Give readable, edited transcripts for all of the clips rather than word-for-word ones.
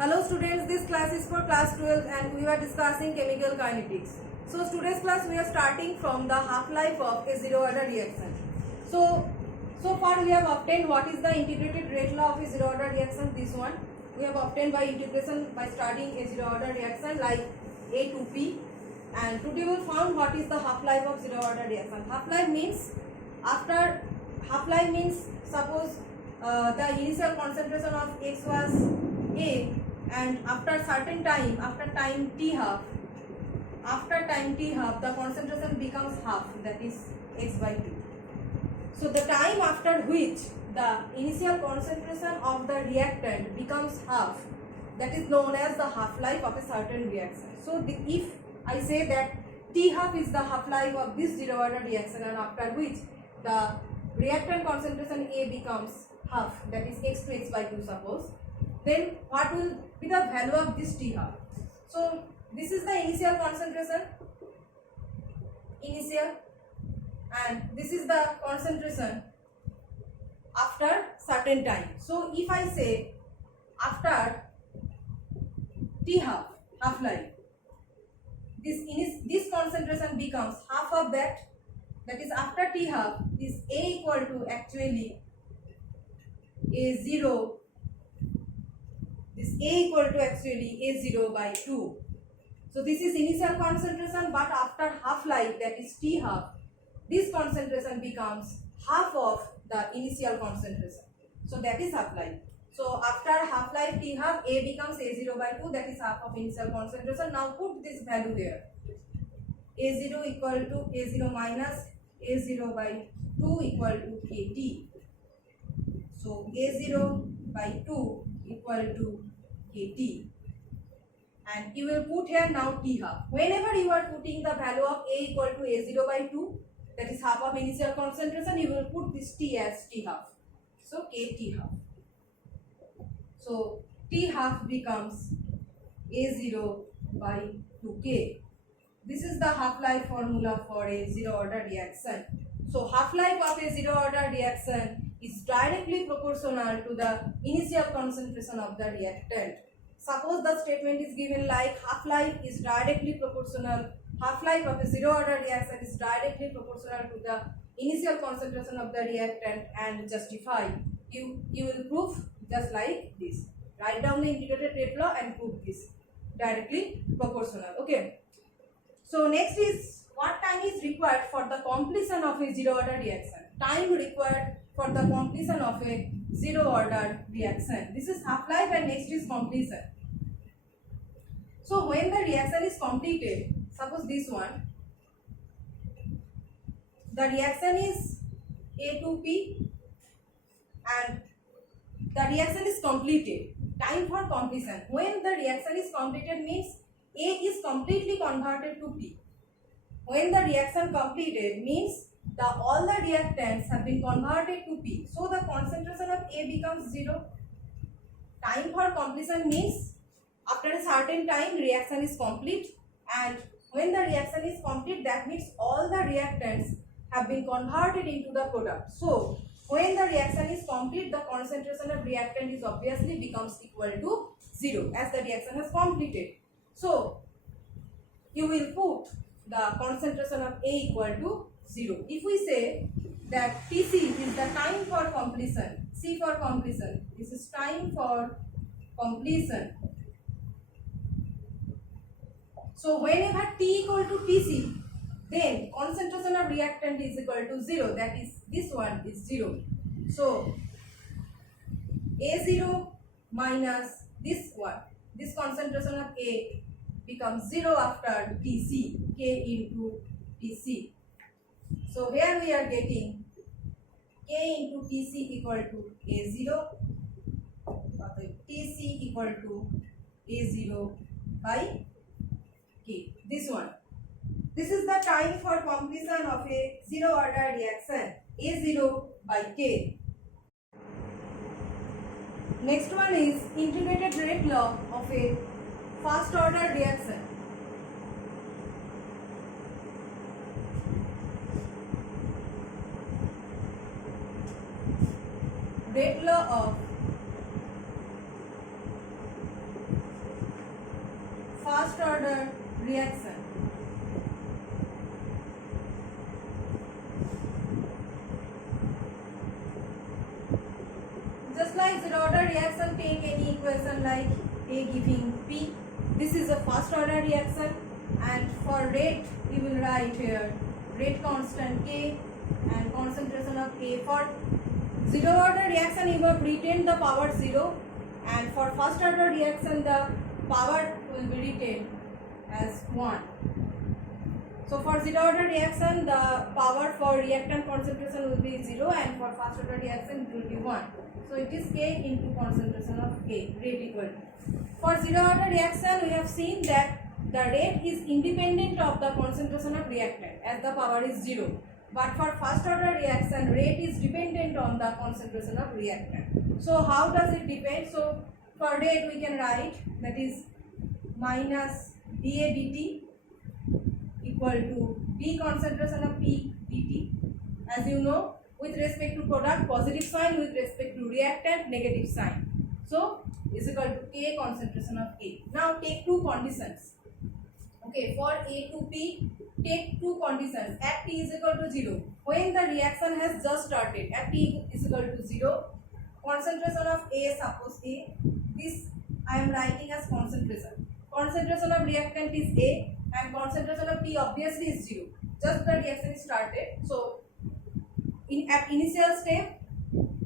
Hello students, this class is for class 12 and we are discussing chemical kinetics. So today's class we are starting from the half-life of a zero order reaction. So far we have obtained what is the integrated rate law of a zero order reaction, this one. We have obtained by integration by studying a zero order reaction like A to P, and today we will found what is the half-life of zero order reaction. Half-life means suppose the initial concentration of X was A, and after certain time, after time t half, the concentration becomes half, that is X by 2. So the time after which the initial concentration of the reactant becomes half, that is known as the half-life of a certain reaction. So if I say that t half is the half-life of this zero order reaction, and after which the reactant concentration A becomes half, that is X to X by 2 suppose, then what will be the value of this t half? So this is the initial concentration, and this is the concentration after certain time. So if I say after t half, half-life, this concentration becomes half of that is after t half, this A equal to actually A0, this A equal to actually A0 by 2. So this is initial concentration, but after half-life, that is t half, this concentration becomes half of the initial concentration. So that is half-life. So after half-life t half, A becomes A0 by 2, that is half of initial concentration. Now put this value here. A0 equal to A0 minus A0 by 2 equal to KT. So A0 by 2 equal to KT. And you will put here now t half. Whenever you are putting the value of A equal to A0 by 2, that is half of initial concentration, you will put this t as t half. So KT half. So t half becomes A0 by 2K. This is the half-life formula for a zero order reaction. So half-life of a zero order reaction is directly proportional to the initial concentration of the reactant. Suppose the statement is given like half-life is directly proportional, half-life of a zero order reaction is directly proportional to the initial concentration of the reactant, and justify. You will prove just like this. Write down the integrated rate law and prove this directly proportional. Okay. So next is what time is required for the completion of a zero order reaction. Time required for the completion of a zero order reaction. This is half-life and next is completion. So when the reaction is completed, suppose this one, the reaction is A to P and the reaction is completed. Time for completion. When the reaction is completed means A is completely converted to P. When the reaction completed means all the reactants have been converted to P. So the concentration of A becomes 0. Time for completion means after a certain time reaction is complete, and when the reaction is complete, that means all the reactants have been converted into the product. So when the reaction is complete, the concentration of reactant is obviously becomes equal to 0 as the reaction has completed. So you will put the concentration of A equal to 0. If we say that Tc is the time for completion, C for completion, this is time for completion. So whenever T equal to Tc, then concentration of reactant is equal to 0, that is this one is 0. So A0 minus this one, this concentration of A becomes 0 after Tc, K into Tc. So here we are getting K into Tc equal to A0, Tc equal to A0 by K. This one. This is the time for completion of a zero order reaction, A0 by K. Next one is integrated rate law of a first order reaction. Rate law of first order reaction. Just like zero order reaction, take any equation like A giving P. This is a first order reaction, and for rate we will write here rate constant K and concentration of A. For zero order reaction you have retained the power 0, and for first order reaction the power will be retained as 1. So for zero order reaction the power for reactant concentration will be 0, and for first order reaction it will be 1. So it is K into concentration of K, rate equal to. For zero order reaction we have seen that the rate is independent of the concentration of reactant as the power is 0. But for first order reaction rate is dependent on the concentration of reactant. So how does it depend? So for rate we can write that is minus dA dt equal to d concentration of P dt. As you know, with respect to product positive sign, with respect to reactant negative sign. So is equal to K concentration of A. Now take two conditions. Okay, for A to P, take two conditions. At T is equal to 0. When the reaction has just started, at T is equal to 0, concentration of A, suppose A, this I am writing as concentration. Concentration of reactant is A and concentration of P obviously is 0. Just the reaction is started. So at initial step,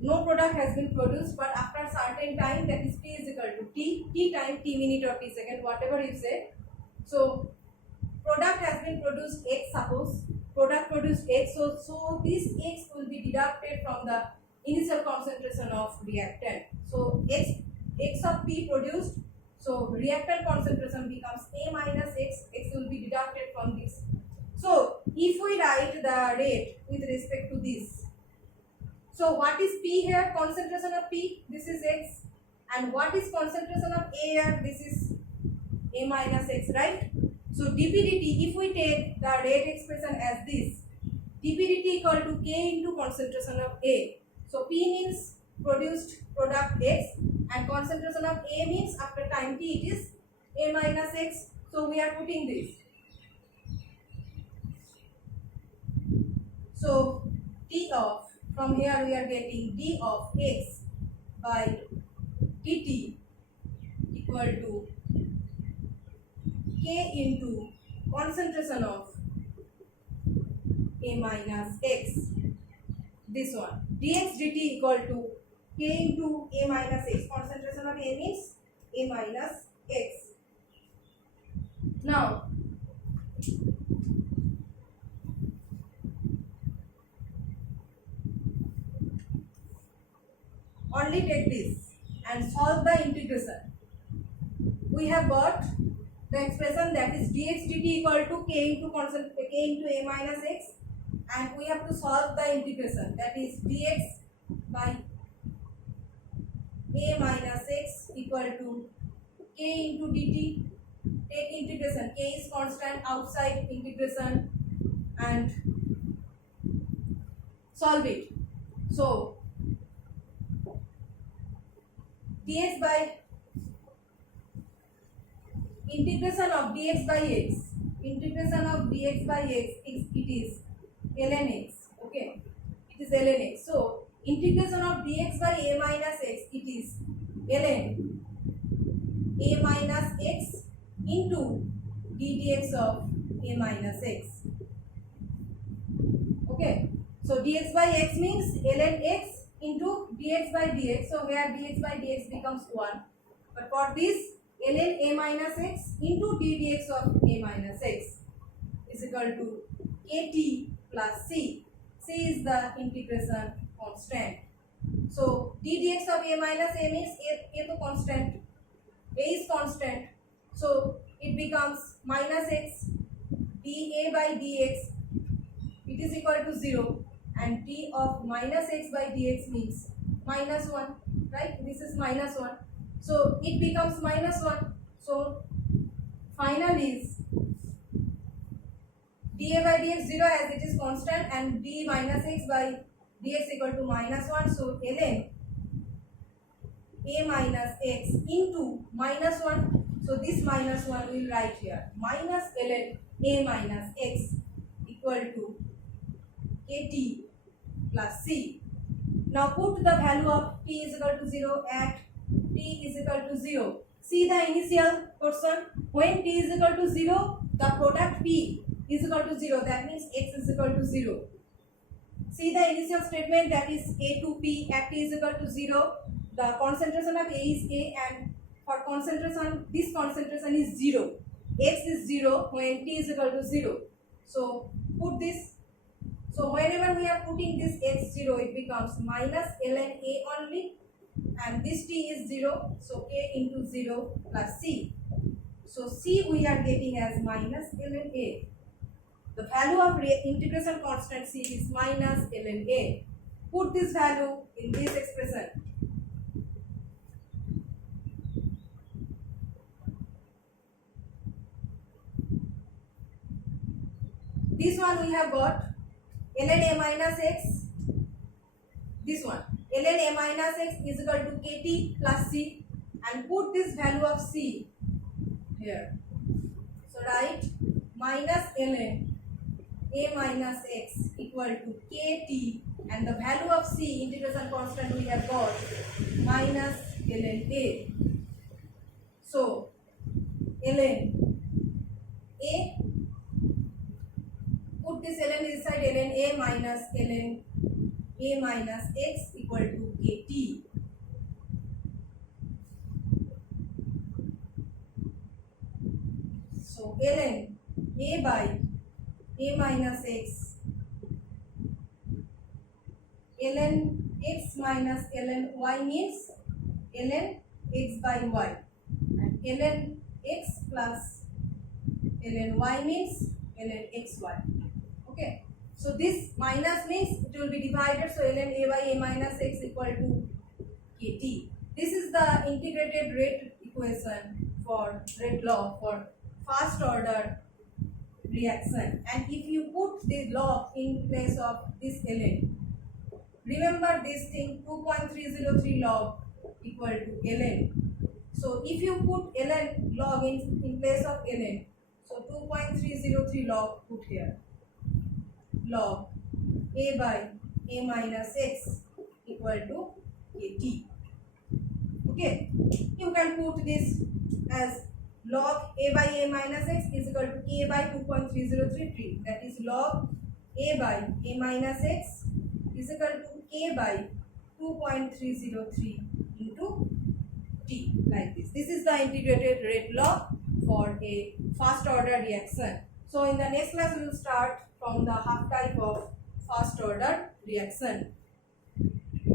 no product has been produced, but after certain time, that is T is equal to T time, T minute or T second, whatever you say. So product has been produced X, suppose product produced X, so this X will be deducted from the initial concentration of reactant. So X of P produced, so reactant concentration becomes A minus X, X will be deducted from this. So if we write the rate with respect to this, so what is P here? Concentration of P, this is X, and what is concentration of A here? This is A minus X, right? So dPdt, if we take the rate expression as this, dPdt equal to K into concentration of A. So P means produced product X and concentration of A means after time T it is A minus X. So we are putting this. So D of, from here we are getting D of X by dt equal to K into concentration of A minus X. This one. Dx dt equal to K into A minus X. Concentration of A means A minus X. Now, only take this and solve the integration. We have got the expression that is dx dt equal to K into A minus X, and we have to solve the integration, that is dx by A minus X equal to K into dt. Take integration, K is constant, outside integration, and solve it. So dx by integration of dx by x, integration of dx by x, it is ln x. Okay, it is ln x. So integration of dx by A minus x, it is ln A minus x into ddx of A minus x. Okay, so dx by x means ln x into dx by dx. So where dx by dx becomes 1, but for this ln A minus x into ddx of A minus x is equal to kt plus c. C is the integration constant. So ddx of A minus A means A to constant, A is constant, so it becomes minus x dA by dx, it is equal to 0, and d of minus x by dx means minus 1, right? This is minus 1, so it becomes minus 1. So final is dA by dx 0 as it is constant, and d minus x by dx equal to minus 1. So ln A minus x into minus 1. So this minus 1 we will write here. Minus ln A minus X equal to Kt plus C. Now put the value of t is equal to 0 at t is equal to 0. See the initial portion. When t is equal to 0, the product p is equal to 0. That means x is equal to 0. See the initial statement, that is A to P at t is equal to 0. The concentration of A is A, and for concentration, this concentration is 0. X is 0 when t is equal to 0. So put this. So whenever we are putting this x0, it becomes minus ln A only, and this t is 0. So k into 0 plus c. So c we are getting as minus ln A. The value of integration constant c is minus ln A. Put this value in this expression. This one we have got ln A minus x. This one ln A minus x is equal to kt plus c, and put this value of c here. So write minus ln A minus x equal to kt, and the value of c, integration constant, we have got minus ln A. So ln A, put this ln inside, ln A minus ln A minus x equal to kt. So ln A by A minus x, ln x minus ln y means ln x by y, and ln x plus ln y means ln xy. Okay, so this minus means it will be divided, so ln A by A minus x equal to kt. This is the integrated rate equation for rate law for first order reaction. And if you put the log in place of this ln, remember this thing, 2.303 log equal to ln. So if you put ln log in place of ln, so 2.303 log put here, log A by A minus x equal to kt. Okay, you can put this as log A by A minus x is equal to k by 2.3033. That is log A by A minus x is equal to k by 2.303 into t, like this. This is the integrated rate law for a first order reaction. So in the next class we will start from the half type of first order reaction.